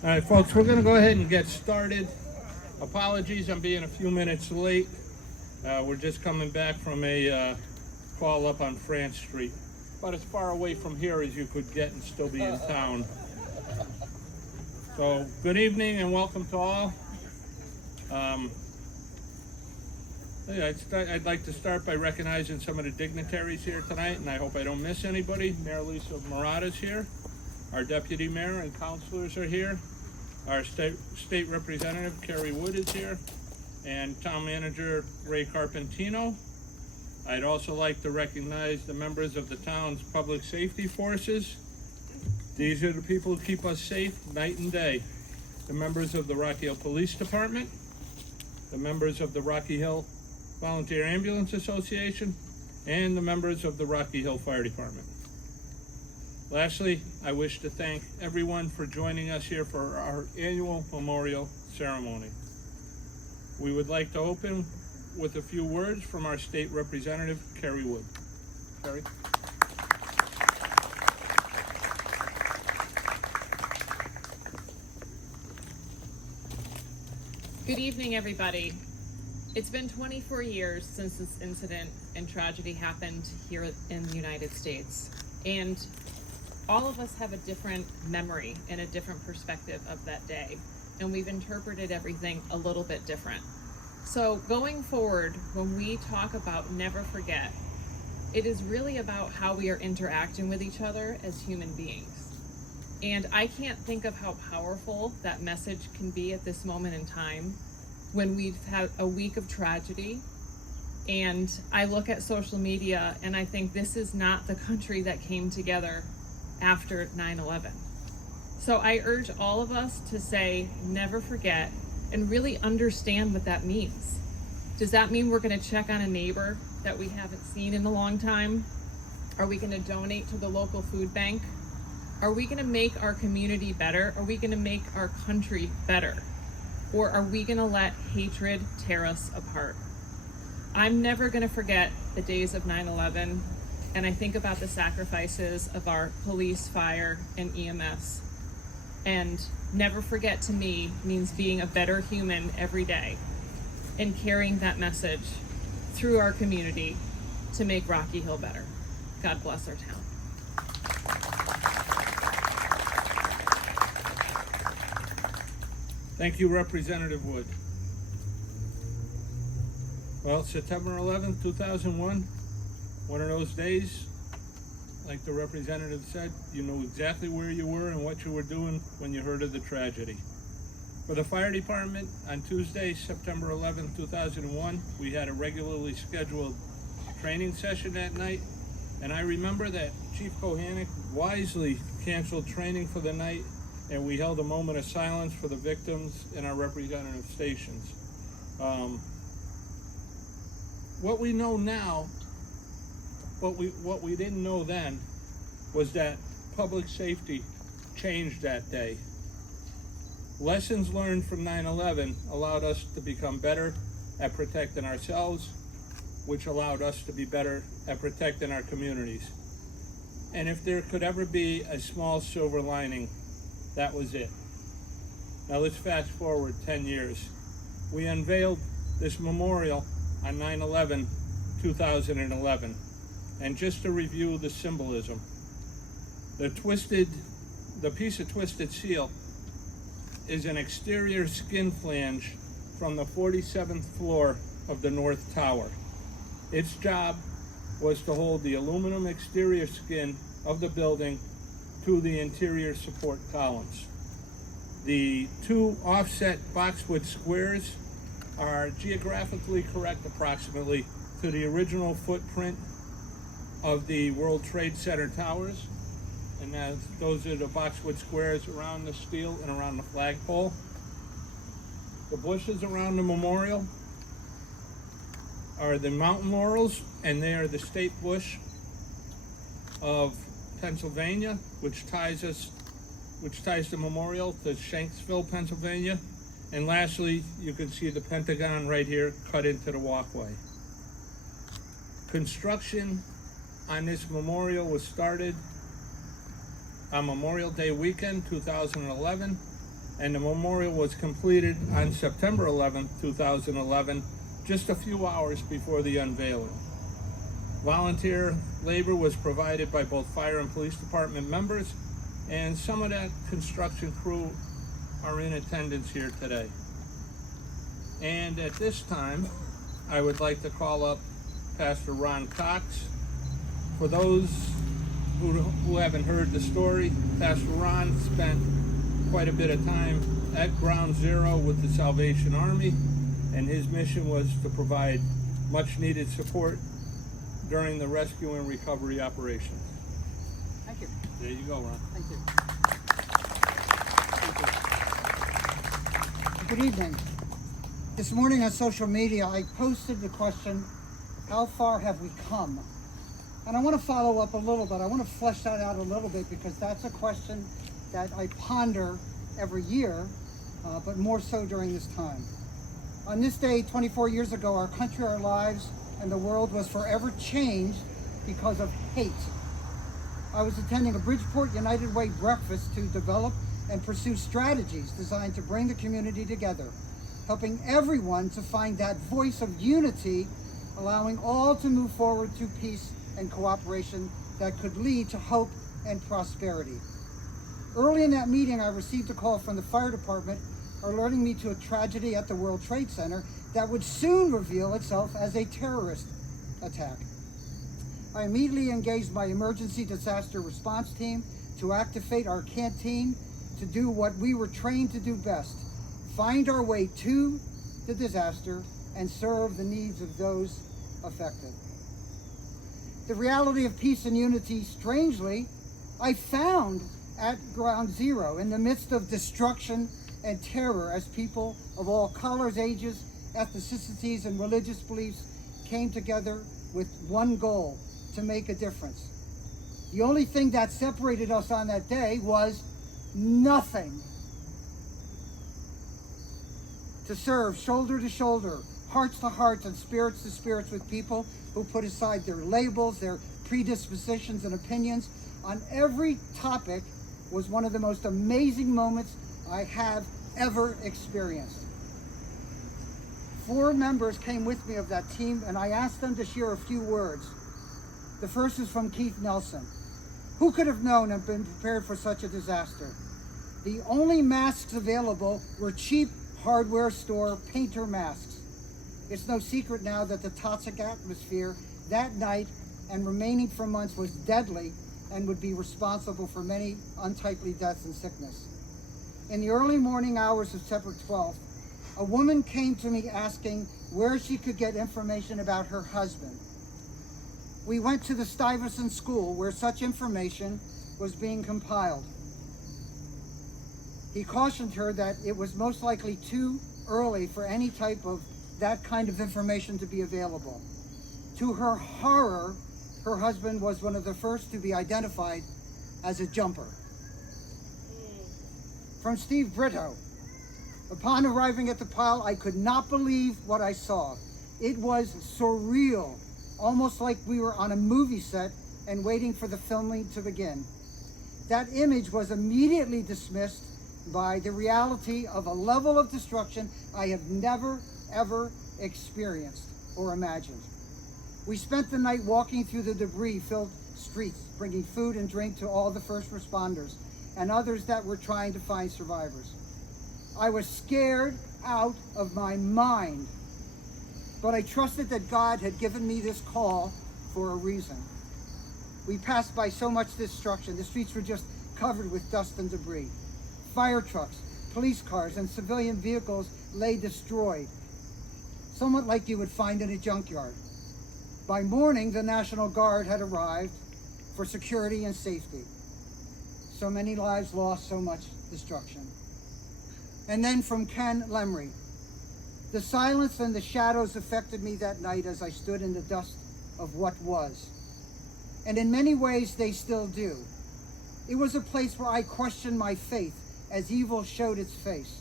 All right, folks, we're going to go ahead and get started. Apologies, I'm being a few minutes late. We're just coming back from a call up on France Street. About as far away from here as you could get and still be in town. So, good evening and welcome to all. I'd like to start by recognizing some of the dignitaries here tonight, and I hope I don't miss anybody. Mayor Lisa Murata is here. Our deputy mayor and councilors are here. Our state representative, Kerry Wood, is here. And town manager, Ray Carpentino. I'd also like to recognize the members of the town's public safety forces. These are the people who keep us safe night and day. The members of the Rocky Hill Police Department, the members of the Rocky Hill Volunteer Ambulance Association, and the members of the Rocky Hill Fire Department. Lastly, I wish to thank everyone for joining us here for our annual memorial ceremony. We would like to open with a few words from our state representative, Kerry Wood. Kerry. Good evening, everybody. It's been 24 years since this incident and tragedy happened here in the United States. And all of us have a different memory and a different perspective of that day. And we've interpreted everything a little bit different. So going forward, when we talk about never forget, it is really about how we are interacting with each other as human beings. And I can't think of how powerful that message can be at this moment in time when we've had a week of tragedy. And I look at social media and I think this is not the country that came together after 9/11. So I urge all of us to say, never forget, and really understand what that means. Does that mean we're going to check on a neighbor that we haven't seen in a long time? Are we going to donate to the local food bank? Are we going to make our community better? Are we going to make our country better? Or are we going to let hatred tear us apart? I'm never going to forget the days of 9/11, and I think about the sacrifices of our police, fire, and EMS. And never forget to me means being a better human every day and carrying that message through our community to make Rocky Hill better. God bless our town. Thank you, Representative Wood. Well, September 11th, 2001, one of those days, like the representative said, you know exactly where you were and what you were doing when you heard of the tragedy. For the fire department, on Tuesday, September 11th, 2001, we had a regularly scheduled training session that night, and I remember that Chief Kohanek wisely canceled training for the night, and we held a moment of silence for the victims in our representative stations. What we know now, what we didn't know then, was that public safety changed that day. Lessons learned from 9/11 allowed us to become better at protecting ourselves, which allowed us to be better at protecting our communities. And if there could ever be a small silver lining, that was it. Now let's fast forward 10 years. We unveiled this memorial on 9/11, 2011. And just to review the symbolism, the piece of twisted steel is an exterior skin flange from the 47th floor of the North Tower. Its job was to hold the aluminum exterior skin of the building to the interior support columns. The two offset boxwood squares are geographically correct approximately to the original footprint of the World Trade Center towers, and those are the boxwood squares around the steel and around the flagpole. The bushes around the memorial are the mountain laurels, and they are the state bush of Pennsylvania, which ties the memorial to Shanksville, Pennsylvania. And lastly, you can see the Pentagon right here cut into the walkway. Construction on this memorial was started on Memorial Day weekend 2011, and the memorial was completed on September 11th, 2011, just a few hours before the unveiling. Volunteer labor was provided by both fire and police department members, and some of that construction crew are in attendance here today. And at this time, I would like to call up Pastor Ron Cox. For those who haven't heard the story, Pastor Ron spent quite a bit of time at Ground Zero with the Salvation Army, and his mission was to provide much needed support during the rescue and recovery operations. Thank you. There you go, Ron. Thank you. Thank you. Good evening. This morning on social media, I posted the question, how far have we come? And I want to follow up a little bit. I want to flesh that out a little bit because that's a question that I ponder every year, but more so during this time. On this day, 24 years ago, our country, our lives, and the world was forever changed because of hate. I was attending a Bridgeport United Way breakfast to develop and pursue strategies designed to bring the community together, helping everyone to find that voice of unity, allowing all to move forward to peace and cooperation that could lead to hope and prosperity. Early in that meeting, I received a call from the fire department alerting me to a tragedy at the World Trade Center that would soon reveal itself as a terrorist attack. I immediately engaged my emergency disaster response team to activate our canteen to do what we were trained to do best, find our way to the disaster and serve the needs of those affected. The reality of peace and unity, strangely, I found at Ground Zero in the midst of destruction and terror as people of all colors, ages, ethnicities, and religious beliefs came together with one goal: to make a difference. The only thing that separated us on that day was nothing. To serve shoulder to shoulder, hearts to hearts, and spirits to spirits with people who put aside their labels, their predispositions and opinions on every topic was one of the most amazing moments I have ever experienced. 4 members came with me of that team, and I asked them to share a few words. The first is from Keith Nelson. Who could have known and been prepared for such a disaster? The only masks available were cheap hardware store painter masks. It's no secret now that the toxic atmosphere that night and remaining for months was deadly and would be responsible for many untimely deaths and sickness. In the early morning hours of September 12th, a woman came to me asking where she could get information about her husband. We went to the Stuyvesant School where such information was being compiled. He cautioned her that it was most likely too early for any type of that kind of information to be available. To her horror, her husband was one of the first to be identified as a jumper. From Steve Brito. Upon arriving at the pile, I could not believe what I saw. It was surreal, almost like we were on a movie set and waiting for the filming to begin. That image was immediately dismissed by the reality of a level of destruction I have never, ever experienced or imagined. We spent the night walking through the debris-filled streets, bringing food and drink to all the first responders and others that were trying to find survivors. I was scared out of my mind, but I trusted that God had given me this call for a reason. We passed by so much destruction. The streets were just covered with dust and debris. Fire trucks, police cars, and civilian vehicles lay destroyed, somewhat like you would find in a junkyard. By morning, the National Guard had arrived for security and safety. So many lives lost, so much destruction. And then from Ken Lemry. The silence and the shadows affected me that night as I stood in the dust of what was. And in many ways, they still do. It was a place where I questioned my faith as evil showed its face.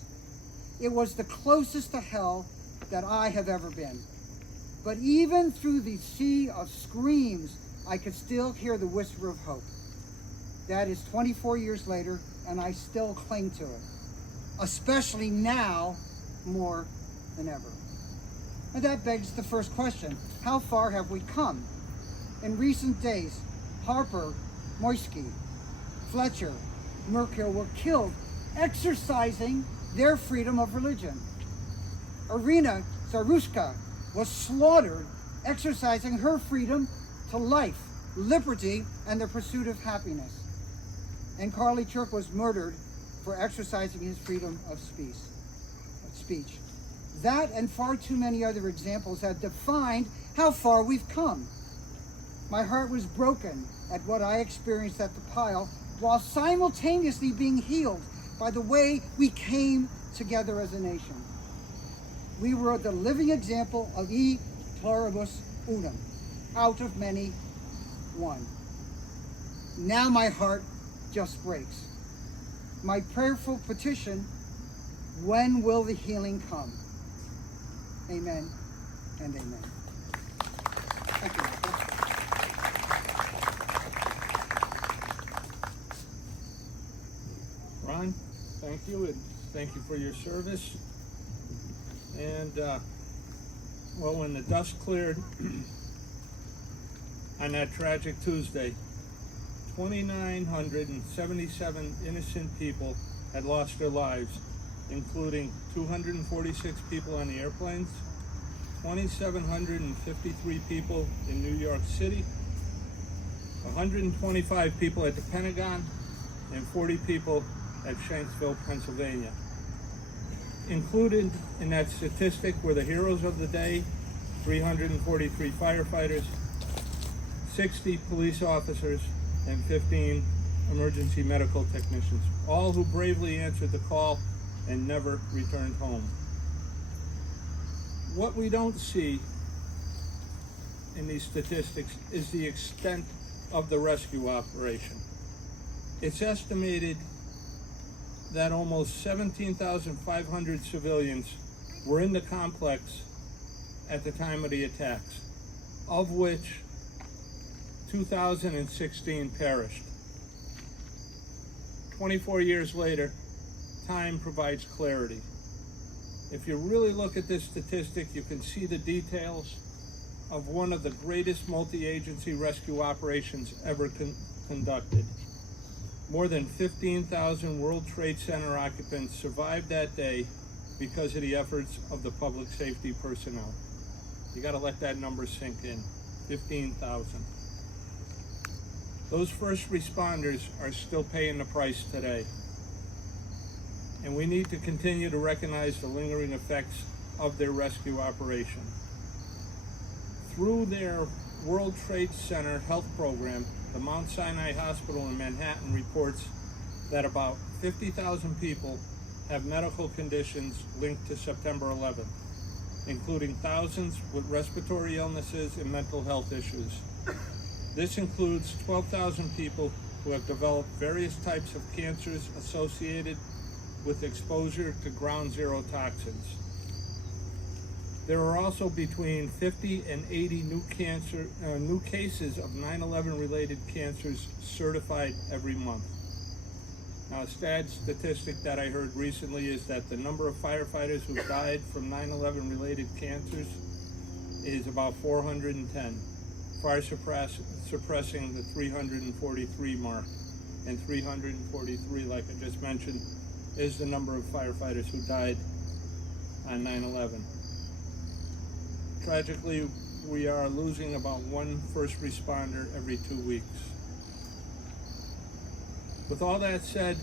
It was the closest to hell that I have ever been. But even through the sea of screams, I could still hear the whisper of hope. That is 24 years later, and I still cling to it. especially now more than ever. And that begs the first question: how far have we come? In recent days, Harper, Moisky, Fletcher, Merkel were killed exercising their freedom of religion. Irina Zaruska was slaughtered exercising her freedom to life, liberty, and the pursuit of happiness. And Charlie Kirk was murdered for exercising his freedom of speech. That and far too many other examples have defined how far we've come. My heart was broken at what I experienced at the pile, while simultaneously being healed by the way we came together as a nation. We were the living example of e pluribus unum, out of many, one. Now my heart just breaks. My prayerful petition: when will the healing come? Amen and amen. Thank you, Michael. Ron, thank you, and thank you for your service. And, well, when the dust cleared on that tragic Tuesday, 2,977 innocent people had lost their lives, including 246 people on the airplanes, 2,753 people in New York City, 125 people at the Pentagon, and 40 people at Shanksville, Pennsylvania. Included in that statistic were the heroes of the day: 343 firefighters, 60 police officers, and 15 emergency medical technicians, all who bravely answered the call and never returned home. What we don't see in these statistics is the extent of the rescue operation. It's estimated that almost 17,500 civilians were in the complex at the time of the attacks, of which 2,016 perished. 24 years later, time provides clarity. If you really look at this statistic, you can see the details of one of the greatest multi-agency rescue operations ever conducted. More than 15,000 World Trade Center occupants survived that day because of the efforts of the public safety personnel. You gotta let that number sink in, 15,000. Those first responders are still paying the price today. And we need to continue to recognize the lingering effects of their rescue operation. Through their World Trade Center health program, the Mount Sinai Hospital in Manhattan reports that about 50,000 people have medical conditions linked to September 11th, including thousands with respiratory illnesses and mental health issues. This includes 12,000 people who have developed various types of cancers associated with exposure to ground zero toxins. There are also between 50 and 80 new cases of 9/11 related cancers certified every month. Now, a sad statistic that I heard recently is that the number of firefighters who died from 9/11 related cancers is about 410, far suppressing the 343 mark. And 343, like I just mentioned, is the number of firefighters who died on 9/11. Tragically, we are losing about one first responder every 2 weeks. With all that said,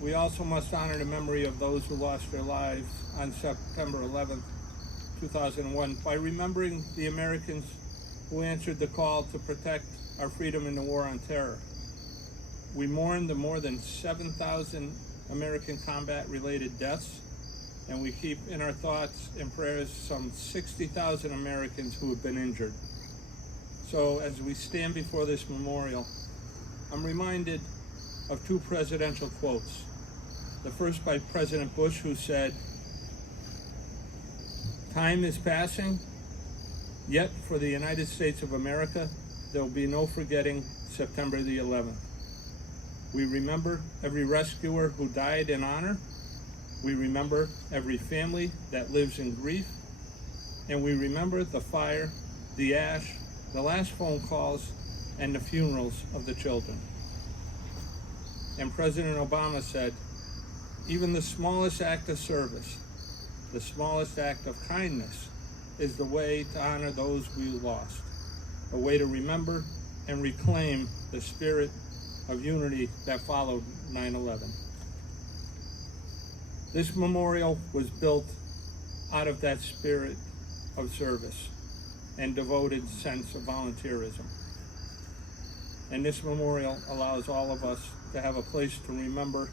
we also must honor the memory of those who lost their lives on September 11th, 2001 by remembering the Americans who answered the call to protect our freedom in the war on terror. We mourn the more than 7,000 American combat-related deaths, and we keep in our thoughts and prayers some 60,000 Americans who have been injured. So as we stand before this memorial, I'm reminded of two presidential quotes. The first by President Bush, who said, "Time is passing, yet for the United States of America, there will be no forgetting September the 11th. We remember every rescuer who died in honor We remember every family that lives in grief, and we remember the fire, the ash, the last phone calls, and the funerals of the children. And President Obama said, even the smallest act of service, the smallest act of kindness, is the way to honor those we lost, a way to remember and reclaim the spirit of unity that followed 9/11. This memorial was built out of that spirit of service and devoted sense of volunteerism. And this memorial allows all of us to have a place to remember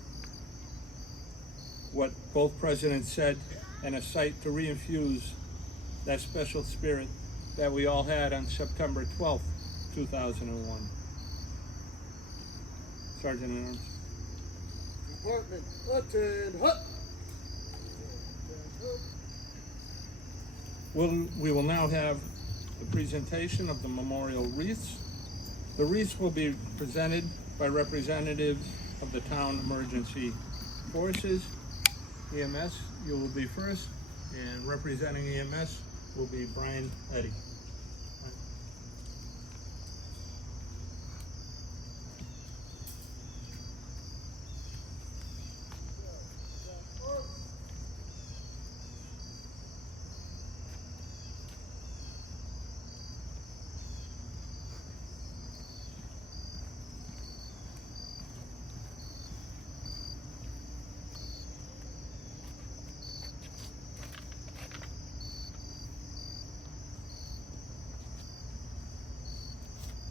what both presidents said and a site to reinfuse that special spirit that we all had on September 12th, 2001. Sergeant at Arms. Department, attend, hut. We will now have the presentation of the memorial wreaths. The wreaths will be presented by representatives of the town emergency forces. EMS, you will be first, and representing EMS will be Brian Eddy.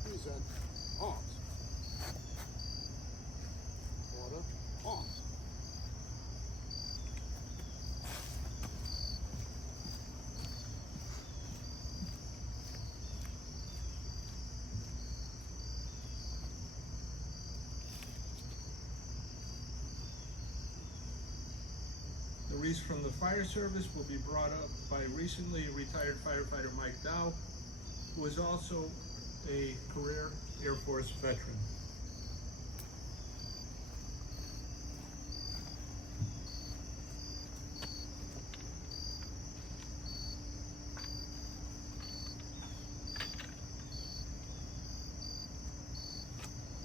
Present, arms. Order, arms. The wreaths from the fire service will be brought up by recently retired firefighter Mike Dow, who is also a career Air Force veteran.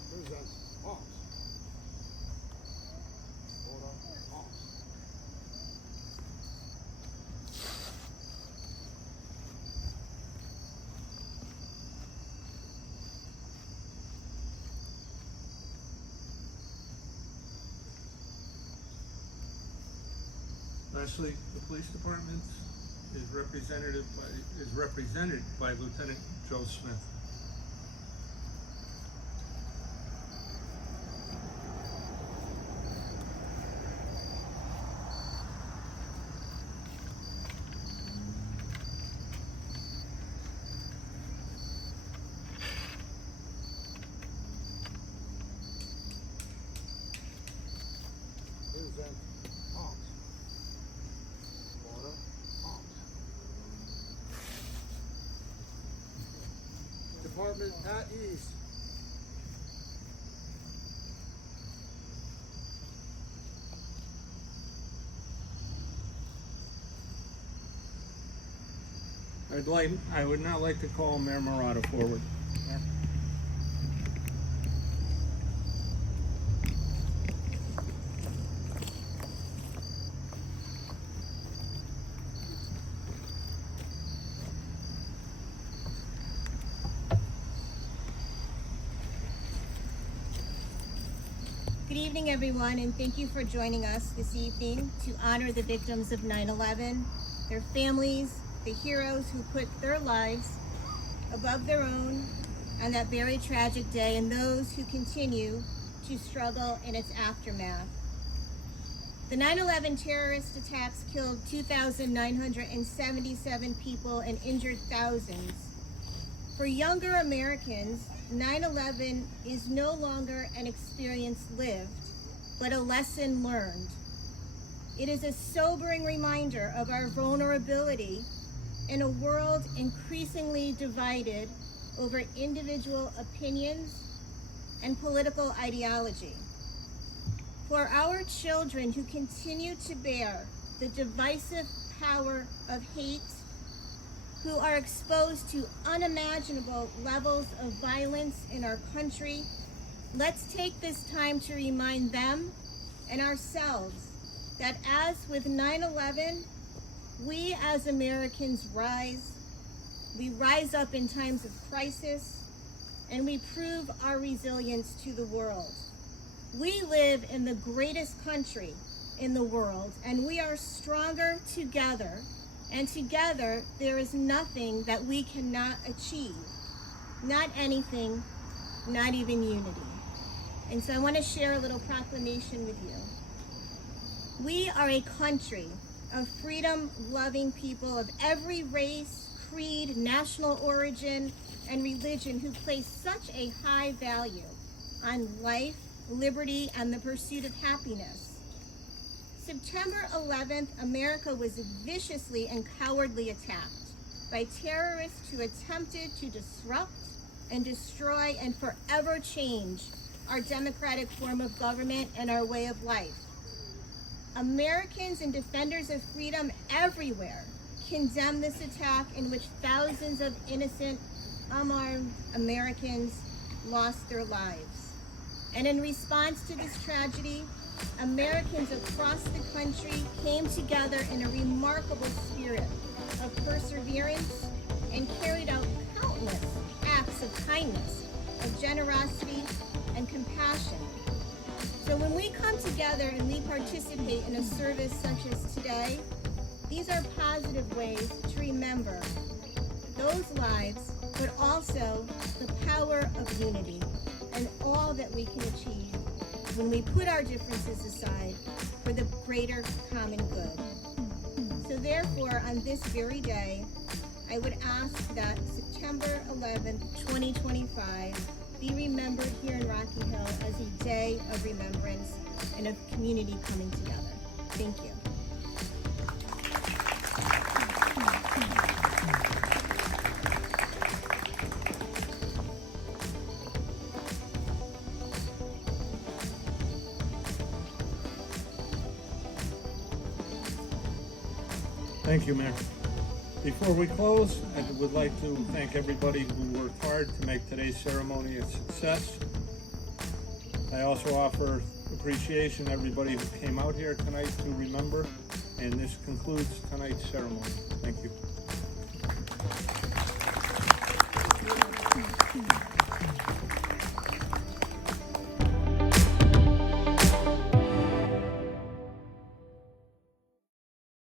Present, arms. Order, arms. Lastly, the police department is represented by Lieutenant Joe Smith. Present, arms. Order, arms. Department at ease. I would now like to call Mayor Murata forward. Mayor. Good evening, everyone, and thank you for joining us this evening to honor the victims of 9/11, their families, the heroes who put their lives above their own on that very tragic day, and those who continue to struggle in its aftermath. The 9/11 terrorist attacks killed 2,977 people and injured thousands. For younger Americans, 9/11 is no longer an experience lived, but a lesson learned. It is a sobering reminder of our vulnerability in a world increasingly divided over individual opinions and political ideology. for our children who continue to bear the divisive power of hate, who are exposed to unimaginable levels of violence in our country, let's take this time to remind them and ourselves that as with 9/11, we as Americans rise. We rise up in times of crisis, and we prove our resilience to the world. We live in the greatest country in the world, and we are stronger together. And together, there is nothing that we cannot achieve. Not anything, not even unity. And so I want to share a little proclamation with you. We are a country of freedom-loving people of every race, creed, national origin, and religion who place such a high value on life, liberty, and the pursuit of happiness. September 11th, America was viciously and cowardly attacked by terrorists who attempted to disrupt and destroy and forever change our democratic form of government and our way of life. Americans and defenders of freedom everywhere condemn this attack in which thousands of innocent, unarmed Americans lost their lives. And in response to this tragedy, Americans across the country came together in a remarkable spirit of perseverance and carried out countless acts of kindness, of generosity, and compassion. So when we come together and we participate in a service such as today, these are positive ways to remember those lives, but also the power of unity and all that we can achieve when we put our differences aside for the greater common good. So therefore, on this very day, I would ask that September 11th, 2025 be remembered here in Rocky Hill as a day of remembrance and of community coming together. Thank you. Thank you, Mayor. Before we close, I would like to thank everybody who worked hard to make today's ceremony a success. I also offer appreciation to everybody who came out here tonight to remember, and this concludes tonight's ceremony. Thank you.